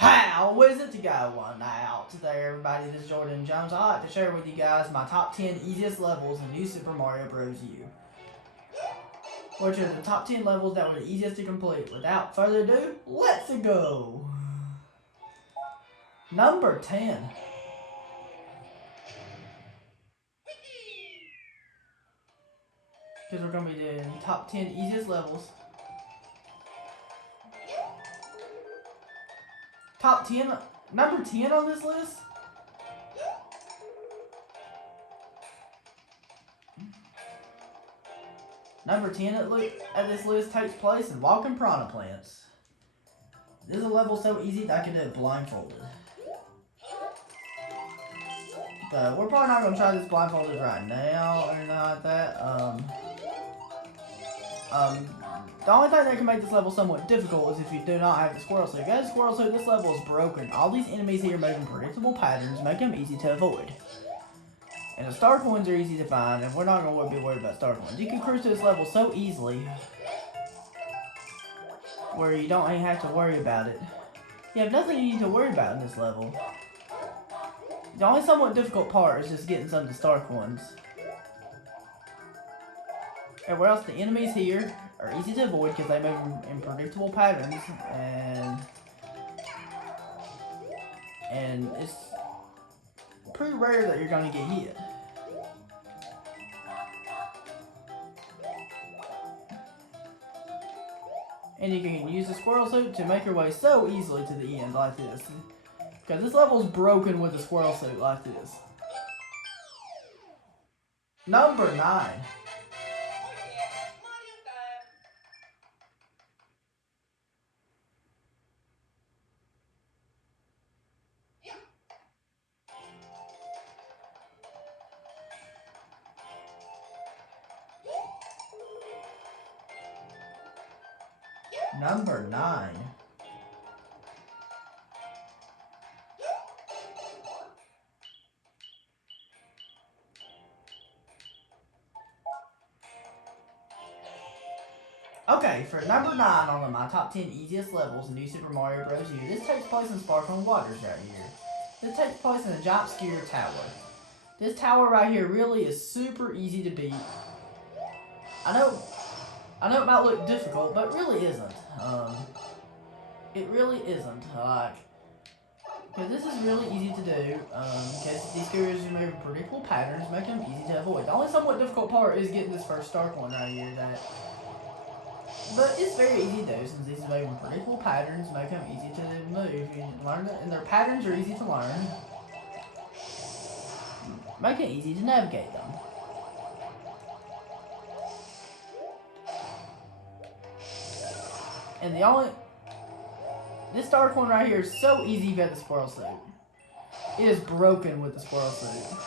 How is it to go one out? Today, everybody, this is Jordan Jones. I'd like to share with you guys my top 10 easiest levels in New Super Mario Bros. U. Which are the top 10 levels that were the easiest to complete. Without further ado, let's go! Number 10. Because we're going to be doing top 10 easiest levels. Top 10, number 10 on this list? Number 10 at this list takes place in Walking Piranha Plants. This is a level so easy that I can do it blindfolded. But we're probably not going to try this blindfolded right now or anything like that. The only thing that can make this level somewhat difficult is if you do not have the squirrel suit. If you have the squirrel suit, this level is broken. All these enemies here move in predictable patterns, make them easy to avoid. And the star coins are easy to find, and we're not going to be worried about star coins. You can cruise to this level so easily, where you don't even have to worry about it. You have nothing you need to worry about in this level. The only somewhat difficult part is just getting some of the star coins. Everywhere else, the enemies here are easy to avoid because they move in predictable patterns, and it's pretty rare that you're going to get hit. And you can use the squirrel suit to make your way so easily to the end like this. Because this level is broken with the squirrel suit like this. Number 9. Number 9. Okay, for number 9 on my top 10 easiest levels in New Super Mario Bros. U, this takes place in Sparkling Waters right here. This takes place in a giant skewer tower. This tower right here really is super easy to beat. I know it might look difficult, but it really isn't. It really isn't. Because this is really easy to do. Because these skewers remove predictable patterns, make them easy to avoid. The only somewhat difficult part is getting this first star coin right here. But it's very easy to do since these move in predictable patterns, make them easy to move. You learn it, and their patterns are easy to learn. Make it easy to navigate them. And this star coin right here is so easy if you have the squirrel suit. It is broken with the squirrel suit.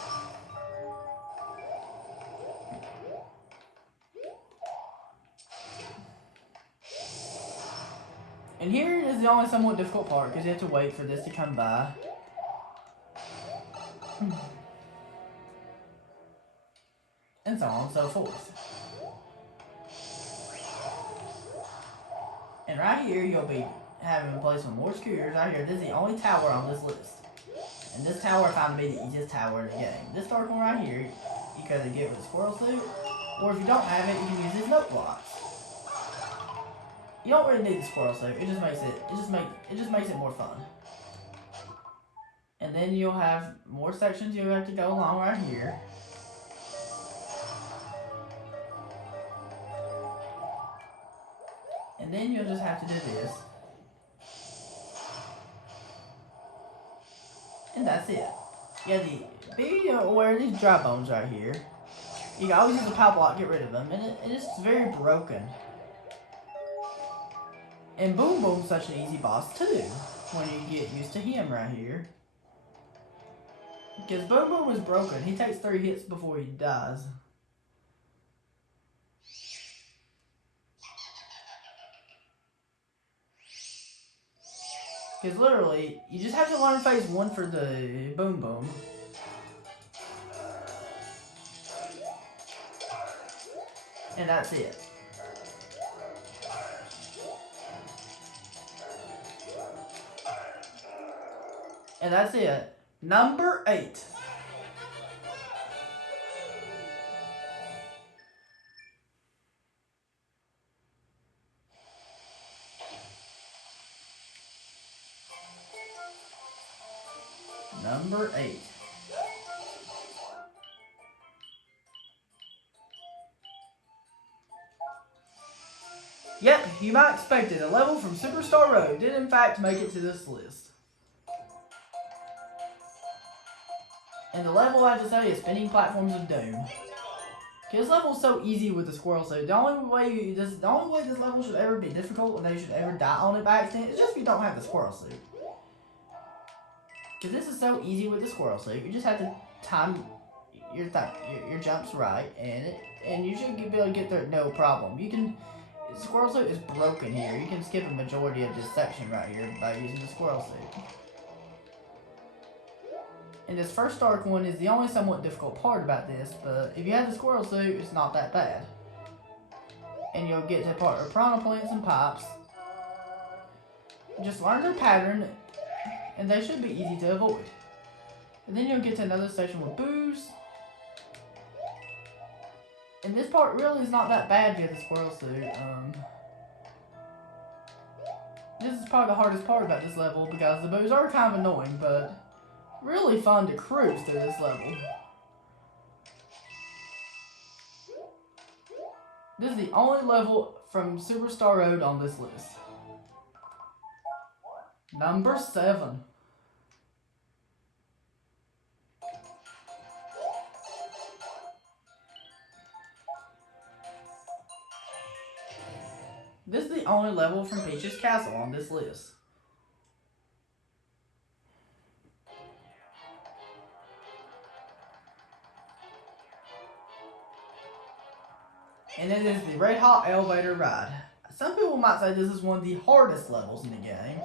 And here is the only somewhat difficult part because you have to wait for this to come by. And so on and so forth. And right here, you'll be having to play some more skewers. Right here, this is the only tower on this list. And this tower I found to be the easiest tower in the game. This star coin right here, you can either get with a squirrel suit, or if you don't have it, you can use these note blocks. You don't really need the squirrel suit. It just makes it more fun. And then you'll have more sections you'll have to go along right here. And then you'll just have to do this. And that's it. Yeah, be aware of these dry bones right here. You can always use a power block to get rid of them. And it's very broken. And Boom Boom's such an easy boss too, when you get used to him right here. Because Boom Boom is broken. He takes 3 hits before he dies. Because literally, you just have to learn phase 1 for the Boom Boom. And that's it. And that's it. Number 8. Number 8. Yep, you might expect it. A level from Superstar Road did in fact make it to this list. And the level I have to say is Spinning Platforms of Doom. This level is so easy with the squirrel suit. The only way this level should ever be difficult and they should ever die on it by accident is just if you don't have the squirrel suit. Because this is so easy with the squirrel suit. You just have to time your jumps right, and you should be able to get there no problem. The squirrel suit is broken here. You can skip a majority of this section right here by using the squirrel suit. And this first dark one is the only somewhat difficult part about this, but if you have the squirrel suit, it's not that bad. And you'll get to the part of piranha plants and pipes. Just learn their pattern, and they should be easy to avoid. And then you'll get to another section with boos. And this part really is not that bad if you have the squirrel suit. This is probably the hardest part about this level because the boos are kind of annoying, but really fun to cruise through this level. This is the only level from Superstar Road on this list. Number 7. This is the only level from Peach's Castle on this list. And it is the Red Hot Elevator Ride. Some people might say this is one of the hardest levels in the game.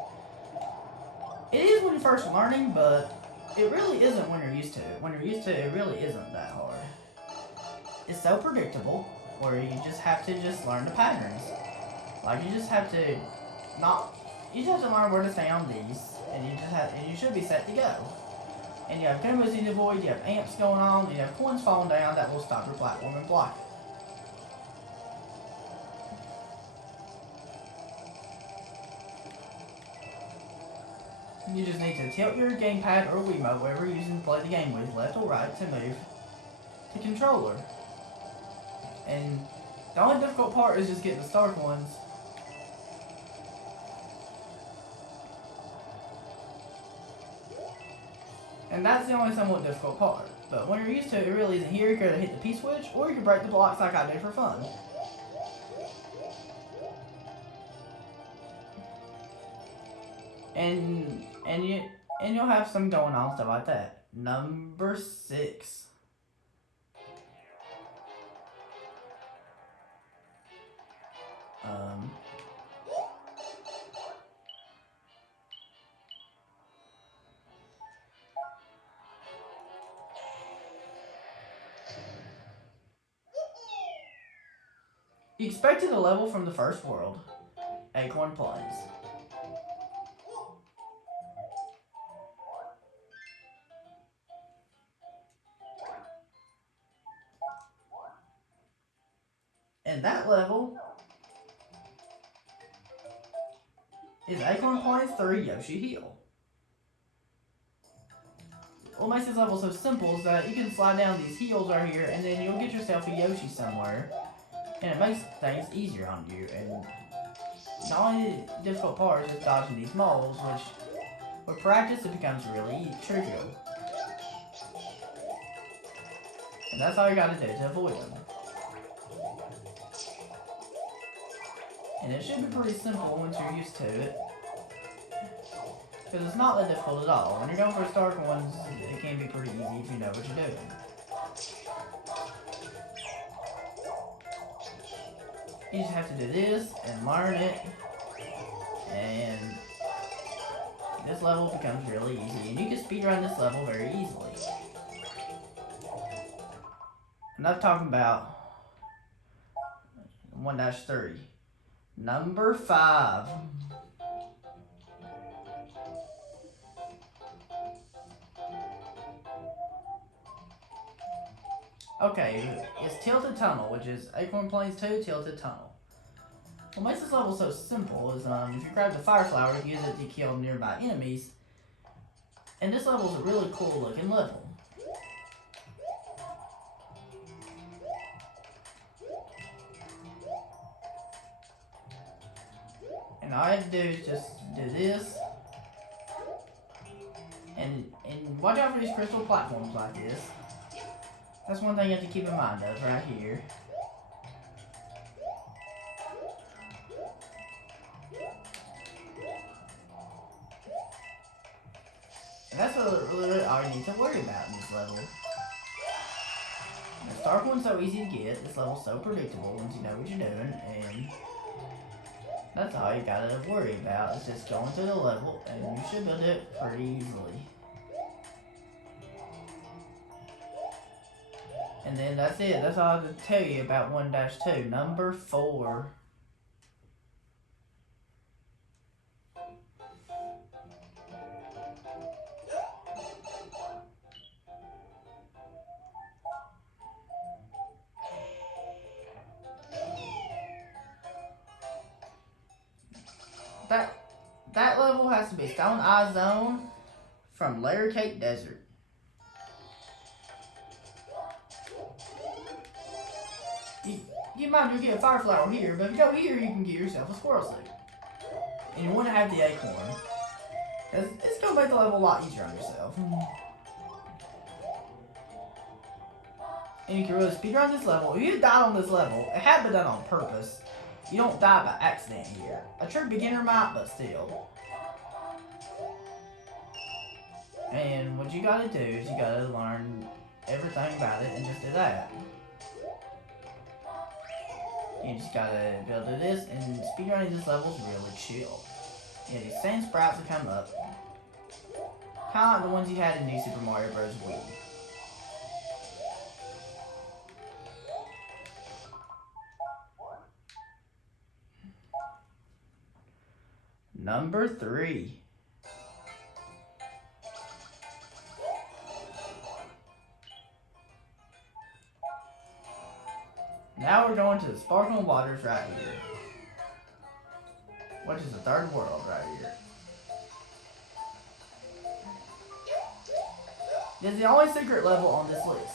It is when you're first learning, but it really isn't when you're used to it. When you're used to it, it really isn't that hard. It's so predictable, where you just have to learn the patterns. Like you just have to learn where to stay on these, and you should be set to go. And you have combos you need to avoid, you have amps going on, you have coins falling down that will stop your platform and block it. You just need to tilt your gamepad or Wiimote, whatever you're using to play the game with, left or right to move the controller. And the only difficult part is just getting the start ones. And that's the only somewhat difficult part. But when you're used to it, it really isn't here. You can either hit the P-switch, or you can break the blocks like I did for fun. And you'll have some going on, stuff like that. Number 6. You expected a level from the first world, Acorn Plains. And that level is Acorn Plains 3 Yoshi Hill. What makes this level so simple is that you can slide down these hills right here, and then you'll get yourself a Yoshi somewhere. And it makes things easier on you. And the only difficult part is just dodging these moles, which with practice it becomes really trivial. And that's all you gotta do to avoid them. And it should be pretty simple once you're used to it. Because it's not that difficult at all. When you're going for Stark ones, it can be pretty easy if you know what you're doing. You just have to do this and learn it, and this level becomes really easy, and you can speedrun this level very easily. Enough talking about 1-3. Number 5. Okay, it's Tilted Tunnel, which is Acorn Plains 2 Tilted Tunnel. What makes this level so simple is if you grab the fire flower, you use it to kill nearby enemies. And this level is a really cool looking level. And all I have to do is just do this. And watch out for these crystal platforms like this. That's one thing you have to keep in mind of right here. And that's really all you need to worry about in this level. The Star Coin's so easy to get, this level's so predictable once you know what you're doing, and that's all you gotta worry about. It's just going through the level, and you should build it pretty easily. And then that's it. That's all I have to tell you about 1-2. Number 4. That level has to be Stone Eye Zone from Layer Cake Desert. You might as well get a fire flower here, but if you go here, you can get yourself a squirrel suit. And you want to have the acorn. It's going to make the level a lot easier on yourself. And you can really speedrun this level. If you died on this level, it had been done on purpose. You don't die by accident here. A true beginner might, but still. And what you gotta do is you gotta learn everything about it and just do that. You just gotta be able to do this, and speedrunning this level is really chill. Yeah, these sand sprouts will come up. Kinda like the ones you had in New Super Mario Bros. Wii. Number 3. Now we're going to the sparkling waters right here. Which is the third world right here. This is the only secret level on this list.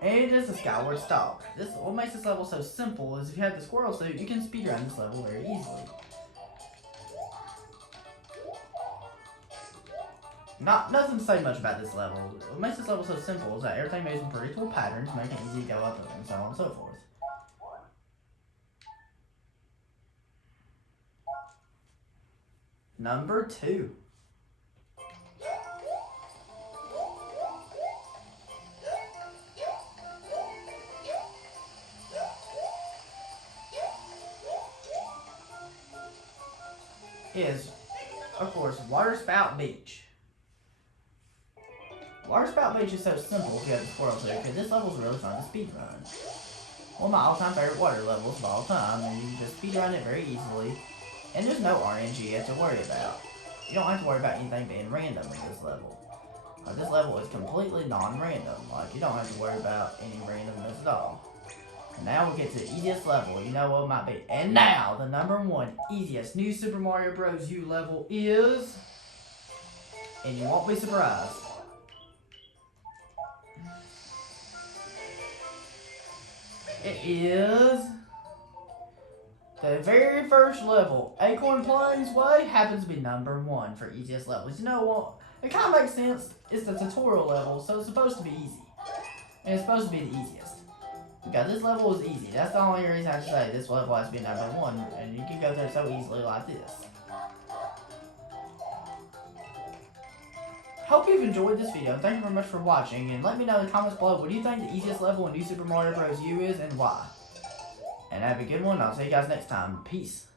And it is a Skyward Stalk. What makes this level so simple is if you have the squirrel suit, you can speedrun this level very easily. Nothing to say much about this level. What makes this level so simple is that everything moves in predictable patterns, making it easy to go up and so on and so forth. Number 2. Is, of course, Water Spout Beach. Water Spout Beach is so simple if you have the squirrel suit, because this level is really fun to speedrun. One of my all-time favorite water levels of all time, and you can just speedrun it very easily. And there's no RNG you have to worry about. You don't have to worry about anything being random in this level. This level is completely non-random. Like, you don't have to worry about any randomness at all. And now we get to the easiest level. You know what it might be. And now, the number 1 easiest New Super Mario Bros. U level is... And you won't be surprised. It is... The very first level, Acorn Plains Way, happens to be number 1 for easiest levels. You know what? It kind of makes sense. It's the tutorial level, so it's supposed to be easy. And it's supposed to be the easiest. Because this level is easy. That's the only reason I have to say this level has to be number 1. And you can go there so easily like this. Hope you've enjoyed this video. Thank you very much for watching. And let me know in the comments below, what do you think the easiest level in New Super Mario Bros. U is and why? And have a good one. I'll see you guys next time. Peace.